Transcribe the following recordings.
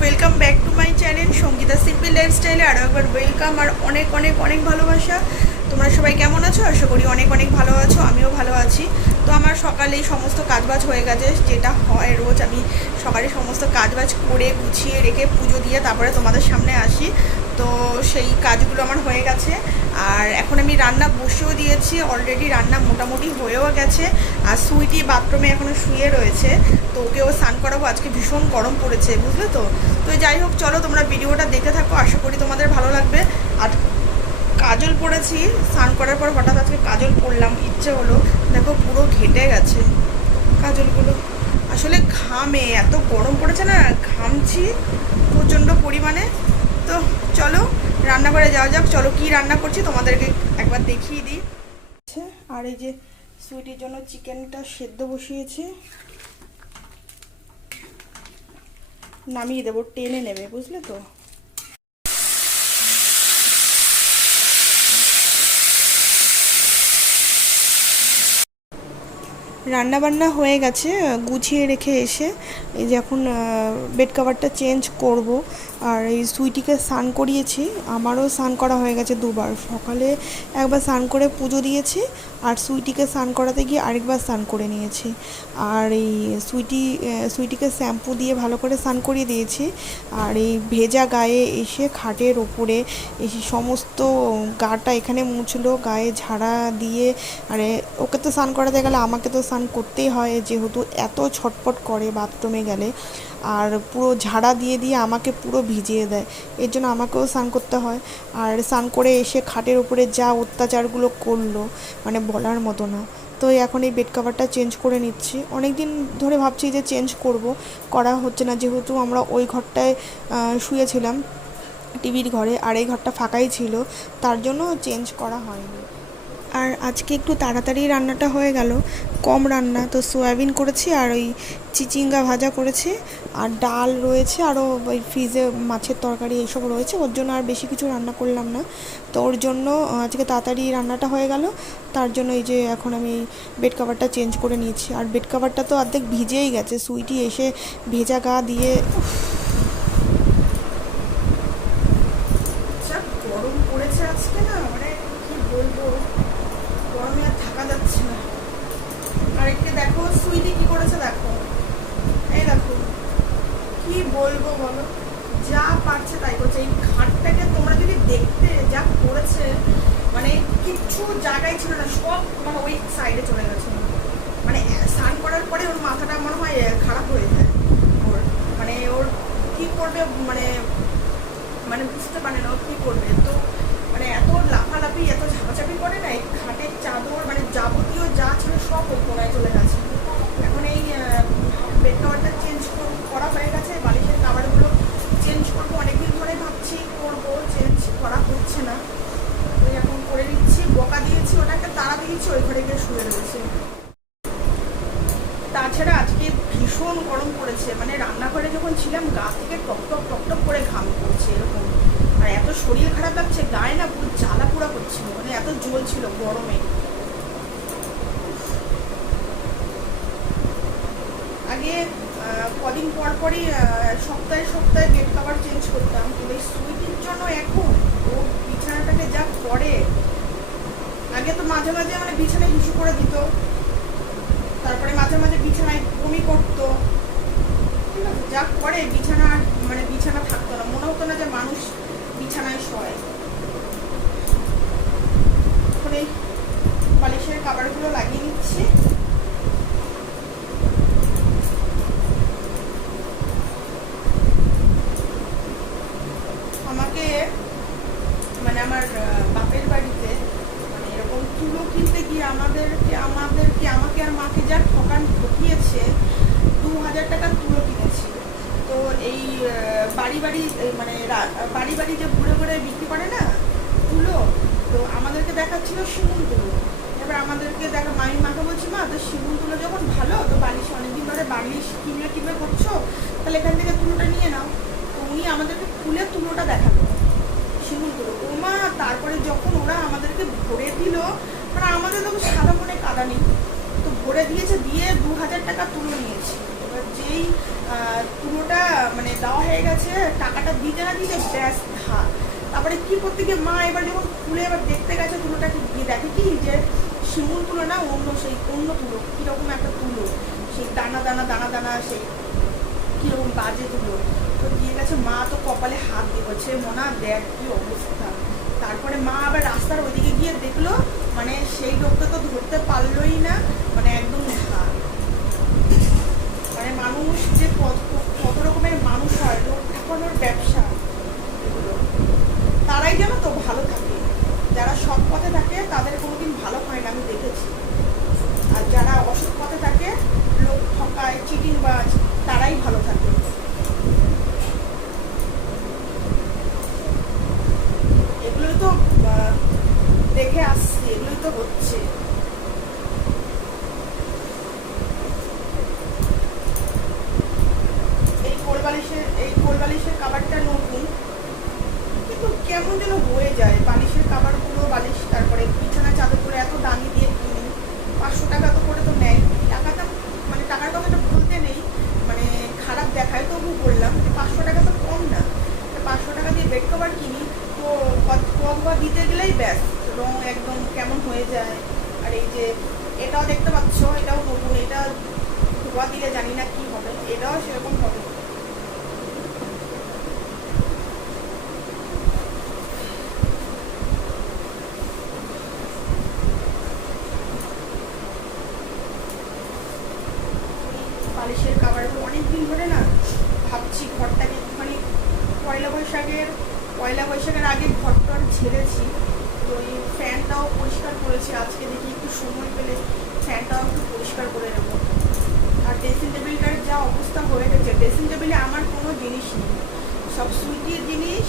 Welcome back to my channel Sangeeta simple লাইফস্টাইলে আরও একবার ওয়েলকাম আর অনেক অনেক অনেক ভালোবাসা। তোমরা সবাই কেমন আছো? আশা করি অনেক অনেক ভালো আছো, আমিও ভালো আছি। তো আমার সকালেই সমস্ত কাজবাজ হয়ে গেছে, যেটা হয় রোজ। আমি সকালে সমস্ত কাজবাজ করে গুছিয়ে রেখে পুজো দিয়ে তারপরে তোমাদের সামনে আসি। তো সেই কাজগুলো আমার হয়ে গেছে, আর এখন আমি রান্না বসেও দিয়েছি। অলরেডি রান্না মোটামুটি হয়েও গেছে। আর সুইটি বাথরুমে এখনও শুয়ে রয়েছে, তো ওকেও স্নান করাবো। আজকে ভীষণ গরম পড়েছে, বুঝলে তো। তো যাই হোক, চলো তোমরা ভিডিওটা দেখতে থাকো, আশা করি তোমাদের ভালো লাগবে। আর কাজল পরেছি স্নান করার পর, হঠাৎ আজকে কাজল পরলাম, ইচ্ছে হলো। দেখো পুরো ঘেটে গেছে কাজলগুলো। আসলে ঘামে, এত গরম পড়েছে না, ঘামছি প্রচণ্ড পরিমাণে। তো চলো রান্নাঘরে যাওয়া যাক। চলো কি রান্না করছি তোমাদেরকে একবার দেখিয়ে দিই। আর এই যে সুইটির জন্য চিকেনটা সেদ্ধ বসিয়েছি, নামিয়ে দেবো, টেনে নেবে, বুঝলে তো। রান্না বান্না হয়ে গেছে, গুছিয়ে রেখে এসে এই যে এখন বেড কভারটা চেঞ্জ করব। আর এই সুইটিকে স্নান করিয়েছি, আমারও স্নান করা হয়ে গেছে দুবার। সকালে একবার স্নান করে পুজো দিয়েছি, আর সুইটিকে স্নান করাতে গিয়ে আরেকবার স্নান করে নিয়েছি। আর এই সুইটিকে শ্যাম্পু দিয়ে ভালো করে স্নান করিয়ে দিয়েছি। আর এই ভেজা গায়ে এসে খাটের ওপরে এসে সমস্ত গাটা এখানে মুছলো, গায়ে ঝাড়া দিয়ে। আরে ওকে তো স্নান করাতে গেলে আমাকে তো স্নান করতেই হয়, যেহেতু এত ছটপট করে বাথরুমে গেলে। আর পুরো ঝাড়া দিয়ে দিয়ে আমাকে পুরো ভিজিয়ে দেয়, এর জন্য আমাকেও স্নান করতে হয়। আর স্নান করে এসে খাটের উপরে যা অত্যাচারগুলো করলো, মানে বলার মতো না। তো এখন এই বেড কভারটা চেঞ্জ করে নিচ্ছি। অনেক দিন ধরে ভাবছি যে চেঞ্জ করা হচ্ছে না, যেহেতু আমরা ওই ঘরটায় শুয়েছিলাম, টিভির ঘরে, আর এই ঘরটা ফাঁকাই ছিল, তার জন্য চেঞ্জ করা হয়নি। আর আজকে একটু তাড়াতাড়ি রান্নাটা হয়ে গেল, কম রান্না। তো সয়াবিন করেছি, আর ওই চিচিঙ্গা ভাজা করেছি, আর ডাল রয়েছে, আরও ওই ফ্রিজে মাছের তরকারি এইসব রয়েছে, ওর জন্য আর বেশি কিছু রান্না করলাম না। তো ওর জন্য আজকে তাড়াতাড়ি রান্নাটা হয়ে গেল। তার জন্য এই যে এখন আমি বেড কভারটা চেঞ্জ করে নিয়েছি। আর বেড কভারটা তো অর্ধেক ভিজেই গেছে, সুইটি এসে ভেজা গা দিয়ে। গরম পড়েছে আজকে না, মানে কি বলবো, গরমে আর থাকা যাচ্ছে না। আরেকটা দেখো সুইটি কি করেছে, দেখো, এই দেখো, কি বলবো বলো, যা পারছে তাই করছে। এই খাটটাকে তোমরা যদি দেখতে, যা করেছে, মানে কিচ্ছু জায়গায় ছিল না, সব মানে ওই সাইডে চলে গেছে। মানে স্নান করার পরে ওর মাথাটা মনে হয় খারাপ হয়ে যায় ওর, মানে ওর কি করবে, মানে মানে বুঝতে পারে না ওর কী করবে। তো মানে এত লাফালাফি, এত ঝাঁপাঝাপি করে না, এই খাটের চাদর মানে যাবতীয় যা ছিল সব ওই কোনায় চলে গেছে। এখন এই বেড কভারটা চেঞ্জ করা হয়ে গেছে, বালিশের কাভারগুলো চেঞ্জ করবো, অনেকদিন ধরে ভাবছি করবো, চেঞ্জ করা হচ্ছে না। ওই এখন করে নিচ্ছি, বকা দিয়েছি, ওটাকে তাড়া দিয়েছি, ওই ঘরে গিয়ে শুয়ে রয়েছে। তাছাড়া আজকে ভীষণ গরম পড়েছে, মানে রান্নাঘরে যখন ছিলাম গা থেকে টকটক টকটক করে ঘাম পড়ছে এরকম। আর এত শরীর খারাপ লাগছে, গায়ে না পুরো জ্বালা পোড়া করছিল, মানে এত জ্বল ছিল গরমে। আগে কদিন পর পরই সপ্তাহে সপ্তাহে বেড কভার চেঞ্জ করতাম, কিন্তু এই সুইটির জন্য এখন ও বিছানাটাকে যা করে। আগে তো মাঝে মাঝে মানে বিছানায় হিসু করে দিত, তারপরে মাঝে মাঝে বিছানায় বমি করতো, ঠিক আছে, যা করে বিছানা, মানে বিছানা থাকতো না, মনে হতো না যে মানুষ বিছানায় শোয়। এখন এই বালিশের কাভারগুলো লাগিয়ে নিচ্ছি। আমাকে মানে আমার বাপের বাড়িতে মানে এরকম তুলো কিনতে গিয়ে আমাকে আর মাকে যা ঠকিয়েছে। 2000 টাকার তুলো কিনেছি। তো এই বাড়ি বাড়ি মানে বাড়ি বাড়ি যে ঘুরে ঘুরে বিক্রি করে না তুলো, তো আমাদেরকে দেখাচ্ছিল শিমুল তুলো। এবার আমাদেরকে দেখা, মাকে বলছি, মা তো শিমুল তুলো যখন ভালো, তো বালিশ অনেকদিন ধরে বালিশ কিনে করছো, তাহলে এখান থেকে তুলোটা নিয়ে নাও। তো উনি আমাদেরকে খুলে তুলোটা দেখালো, শিমুল তুলো। ওমা, তারপরে যখন ওরা আমাদেরকে ভরে দিল, মানে আমাদের তো সাদা মনে কাদা নেই, তো ভরে দিয়েছে, দিয়ে 2000 টাকা তুলো নিয়েছি। এবার যেই তুলোটা মানে দেওয়া হয়ে গেছে, টাকাটা দিতে না দিতে ব্যাস ধার। তারপরে কি করতে গিয়ে মা এবার যখন খুলে এবার দেখতে গেছে তুলোটাকে, গিয়ে দেখে কি যে শিমুল তুলো না, অন্য তুলো, কীরকম একটা তুলো, সেই দানা দানা দানা দানা, সেই কীরকম বাজে তুলো। তো দিয়ে গেছে, মা তো কপালে হাত দিয়ে বলছে মনা দেখ কি অবস্থা। তারপরে মা আবার রাস্তার ওইদিকে গিয়ে দেখলো, মানে সেই লোকটা তো ধরতে পারলোই না, মানে একদম ধার। মানে মানুষ যে কত রকমের মানুষ হয়, লোক ঠাকানোর ব্যবসা, এগুলো তারাই যেন তো ভালো থাকে। যারা সৎ পথে থাকে তাদের কোনোদিন ভালো হয় না, আমি দেখেছি। আর যারা অসৎ পথে থাকে, লোক ঠকায়, চিটিংবাজ, তারাই ভালো থাকে। এগুলোই তো দেখে আসছি, এগুলোই তো হচ্ছে। এই কোলবালিশের কাভারটা নতুন, কিন্তু কেমন যেন হয়ে যায়। বালিশের কাভারগুলো, বালিশ, তারপরে বিছানা চাদরগুলো এত দামি দিয়ে কিনি, 500 টাকা তো করে তো নেয়। টাকাটা মানে টাকার কথাটা বলতে নেই, মানে খারাপ দেখায়, তবু বললাম যে 500 টাকা তো কম না। 500 টাকা দিয়ে বেড কভার কিনি, তো কতবার দিতে গেলেই ব্যাস রং একদম কেমন হয়ে যায়। আর এই যে এটাও দেখতে পাচ্ছ, এটাও নতুন, এটা ধোয়া দিলে জানি না কি হবে, এটাও সেরকম হবে। বালিশের কাভারগুলো অনেকদিন ধরে না ভাবছি ঘরটাকে একটুখানি, পয়লা বৈশাখের আগে ঘরটার ঝেড়েছি, তো এই ফ্যানটাও পরিষ্কার করেছি। আজকে দেখি একটু সময় পেলে ফ্যানটাও একটু পরিষ্কার করে নেবো। আর ড্রেসিং টেবিলটার যা অবস্থা হয়ে গেছে, ড্রেসিং টেবিলে আমার কোনো জিনিস নেই, সব সুইটির জিনিস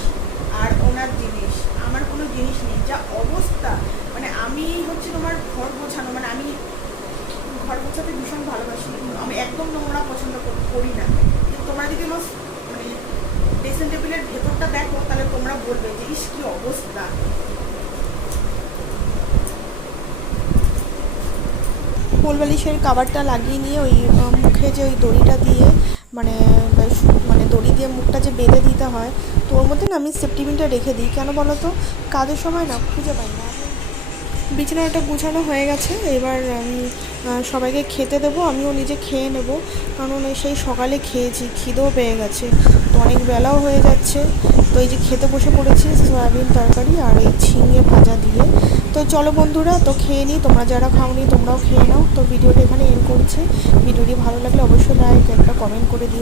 আর ওনার জিনিস, আমার কোনো জিনিস নেই। যা অবস্থা, মানে আমি হচ্ছে তোমার ঘর গোছানো, মানে আমি ঘর গোছাতে ভীষণ ভালোবাসি, আমি একদম নোংরা পছন্দ করি না। কিন্তু তোমরা যদি আমার মানে ড্রেসিং টেবিলের ভেতরটা দেখো, তাহলে তোমরা বলবে যে ইস কি অবস্থা। কোলবালিশের কাভারটা লাগিয়ে নিয়ে ওই মুখে যে ওই দড়িটা দিয়ে, মানে মানে দড়ি দিয়ে মুখটা যে বেঁধে দিতে হয়, তো ওর মধ্যে না আমি সেফটি পিনটা রেখে দিই। কেন বলো তো, কাজের সময় না খুঁজে পাই না। বিছানাটা গুছানো হয়ে গেছে, এবার আমি সবাইকে খেতে দেবো, আমিও নিজে খেয়ে নেব, কারণ সেই সকালে খেয়েছি, খিদেও পেয়ে গেছে, তো অনেক বেলাও হয়ে যাচ্ছে। তো এই যে খেতে বসে পড়েছি সয়াবিন তরকারি আর এই ঝিঙে ভাজা দিয়ে। তো চলো বন্ধুরা, তো খেয়ে নিই, তোমরা যারা খাওনি তোমরাও খেয়ে নাও। তো ভিডিওটা এখানে এন্ড করছি। ভিডিওটি ভালো লাগলে অবশ্যই লাইক, একটা কমেন্ট করে দিও।